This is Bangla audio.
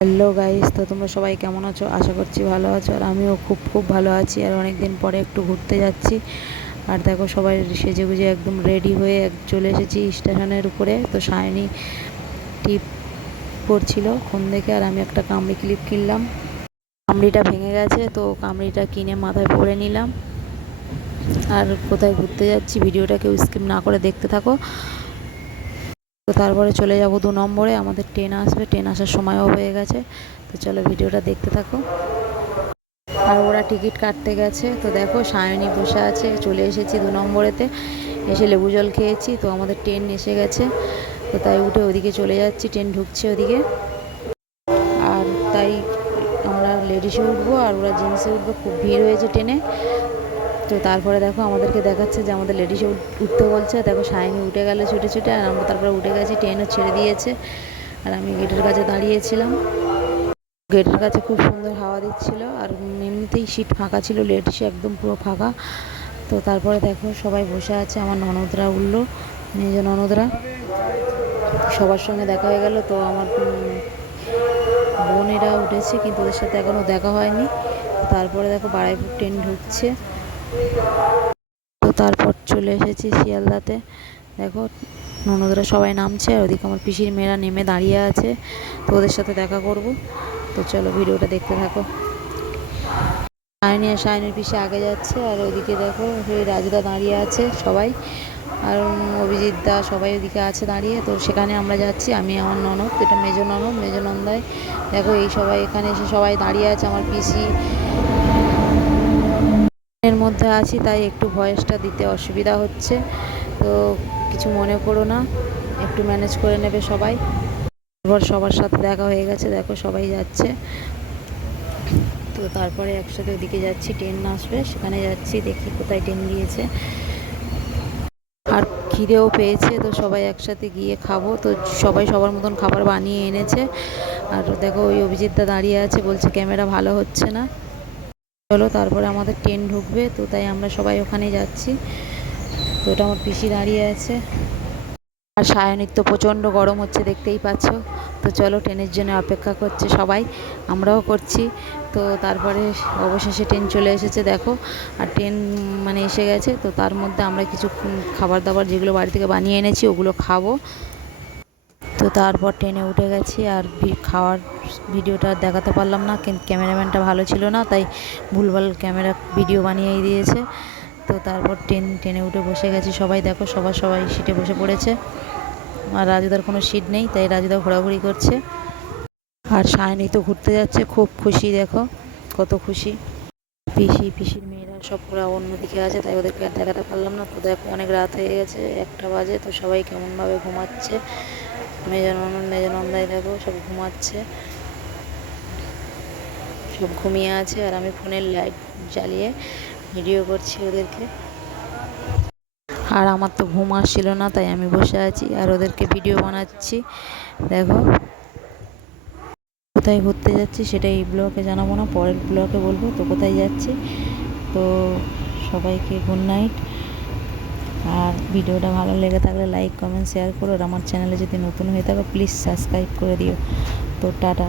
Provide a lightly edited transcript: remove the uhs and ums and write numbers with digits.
হ্যালো গাইস, তো তোমরা সবাই কেমন আছো? আশা করছি ভালো আছো। আর আমিও খুব ভালো আছি। আর অনেক দিন পরে একটু ঘুরতে যাচ্ছি। আর দেখো সবাই সেজে গুজে একদম রেডি হয়ে চলে এসেছি স্টেশনের উপরে। তো সায়নী টিপ পড়ছিল ফোন দেখে, আর আমি একটা কামড়ি ক্লিপ কিনলাম। কামড়িটা ভেঙে গেছে, তো কামড়িটা কিনে মাথায় পরে নিলাম। আর কোথায় ঘুরতে যাচ্ছি ভিডিওটা কেউ স্কিপ না করে দেখতে থাকো। তো তারপরে চলে যাব 2 নম্বরে, আমাদের ট্রেন আসবে, ট্রেন আসার সময়ও হয়ে গেছে। তো চলো ভিডিওটা দেখতে থাকো। আর ওরা টিকিট কাটতে গেছে। তো দেখো সায়নী বসে আছে, চলে এসেছি 2 নম্বরেতে, এসে লেবু জল খেয়েছি। তো আমাদের ট্রেন এসে গেছে, তো তাই উঠে ওদিকে চলে যাচ্ছি, ট্রেন ঢুকছে ওদিকে। আর তাই আমরা লেডিসে উঠবো আর ওরা জেন্টসে উঠবো, খুব ভিড় হয়েছে ট্রেনে। তো তারপরে দেখো আমাদেরকে দেখাচ্ছে যে আমাদের লেডিসে উঠতে বলছে। দেখো সায়নী উঠে গেল ছুটে ছুটে, আর আমরা তারপরে উঠে গেছি, ট্রেনও ছেড়ে দিয়েছে। আর আমি গেটের কাছে দাঁড়িয়েছিলাম। গেটের কাছে খুব সুন্দর হাওয়া দিচ্ছিল, আর এমনিতেই সিট ফাঁকা ছিল, লেডিসে একদম পুরো ফাঁকা। তো তারপরে দেখো সবাই বসে আছে, আমার ননদরা উঠলো, মেজ ননদরা, সবার সঙ্গে দেখা হয়ে গেল। তো আমার বোনেরা উঠেছে, কিন্তু ওদের সাথে এখনও দেখা হয়নি। তারপরে দেখো বারুইপুর ট্রেন ঢুকছে। তো তারপর চলে এসেছি শিয়ালদাতে। দেখো ননদরা সবাই নামছে, আর ওদিকে আমার পিসির মেয়েরা নেমে দাঁড়িয়ে আছে। তো ওদের সাথে দেখা করব। তো চলো ভিডিওটা দেখতে থাকো। সায়নীর পিসি আগে যাচ্ছে, আর ওইদিকে দেখো সেই রাজুদা দাঁড়িয়ে আছে সবাই, আর অভিজিৎ দা সবাই ওদিকে আছে দাঁড়িয়ে। তো সেখানে আমরা যাচ্ছি, আমি আমার ননদ, এটা মেজ নন্দাই। দেখো এই সবাই এখানে এসে সবাই দাঁড়িয়ে আছে। আমার পিসি এর মধ্যে আছি, তাই একটু ভয়েসটা দিতে অসুবিধা হচ্ছে, তো কিছু মনে করো না, একটু ম্যানেজ করে নেবে সবাই। তারপর সবার সাথে দেখা হয়ে গেছে, দেখো সবাই যাচ্ছে। তো তারপরে একসাথে ওদিকে যাচ্ছি, ট্রেন আসবে সেখানে যাচ্ছি, দেখি কোথায় ট্রেন দিয়েছে। আর খিদেও পেয়েছে, তো সবাই একসাথে গিয়ে খাবো। তো সবাই সবার মতন খাবার বানিয়ে এনেছে। আর দেখো ওই অভিজিৎদা দাঁড়িয়ে আছে, বলছে ক্যামেরা ভালো হচ্ছে না। চলো তারপরে আমাদের ট্রেন ঢুকবে, তো তাই আমরা সবাই ওখানে যাচ্ছি। তো ওটা আমার পিসি দাঁড়িয়ে আছে। আর সায়নীর তো প্রচণ্ড গরম হচ্ছে, দেখতেই পাচ্ছ। তো চলো ট্রেনের জন্য অপেক্ষা করছে সবাই, আমরাও করছি। তো তারপরে অবশেষে ট্রেন চলে এসেছে দেখো। আর ট্রেন মানে এসে গেছে। তো তার মধ্যে আমরা কিছু খাবার দাবার যেগুলো বাড়ি থেকে বানিয়ে এনেছি ওগুলো খাবো। তো তারপর ট্রেনে উঠে গেছি, আর খাওয়ার ভিডিওটা দেখাতে পারলাম না, কিন্তু ক্যামেরাম্যানটা ভালো ছিল না, তাই ভুলভাল ভিডিও বানিয়েই দিয়েছে। তো তারপর ট্রেনে উঠে বসে গেছি সবাই, দেখো সবাই সিটে বসে পড়েছে। আর রাজুদার কোনো সিট নেই, তাই রাজুদা ঘোরাঘুরি করছে। আর সায়নী তো ঘুরতে যাচ্ছে, খুব খুশি, দেখো কত খুশি। পিসির মেয়েরা সব ওরা অন্যদিকে আছে, তাই ওদেরকে আর দেখাতে পারলাম না। তো দেখো অনেক রাত হয়ে গেছে, 1টা বাজে। তো সবাই কেমনভাবে ঘুমাচ্ছে। মেজ নন্দাই দেখো সব ঘুমাচ্ছে, সব ঘুমিয়ে আছে। আর আমি ফোনের লাইট জ্বালিয়ে ভিডিও করছি ওদেরকে। আর আমার তো ঘুম আসছিল না, তাই আমি বসে আছি আর ওদেরকে ভিডিও বানাচ্ছি। দেখো কোথায় ঘুরতে যাচ্ছি সেটা এই ব্লগে জানাবো না, পরের ব্লগে বলবো। তো কোথায় যাচ্ছি, তো সবাইকে গুড নাইট। আর ভিডিওটা ভালো লেগে থাকলে লাইক কমেন্ট শেয়ার করো। আর আমার চ্যানেলে যদি নতুন হয়ে থাকো প্লিজ সাবস্ক্রাইব করে দিও। তো টাটা।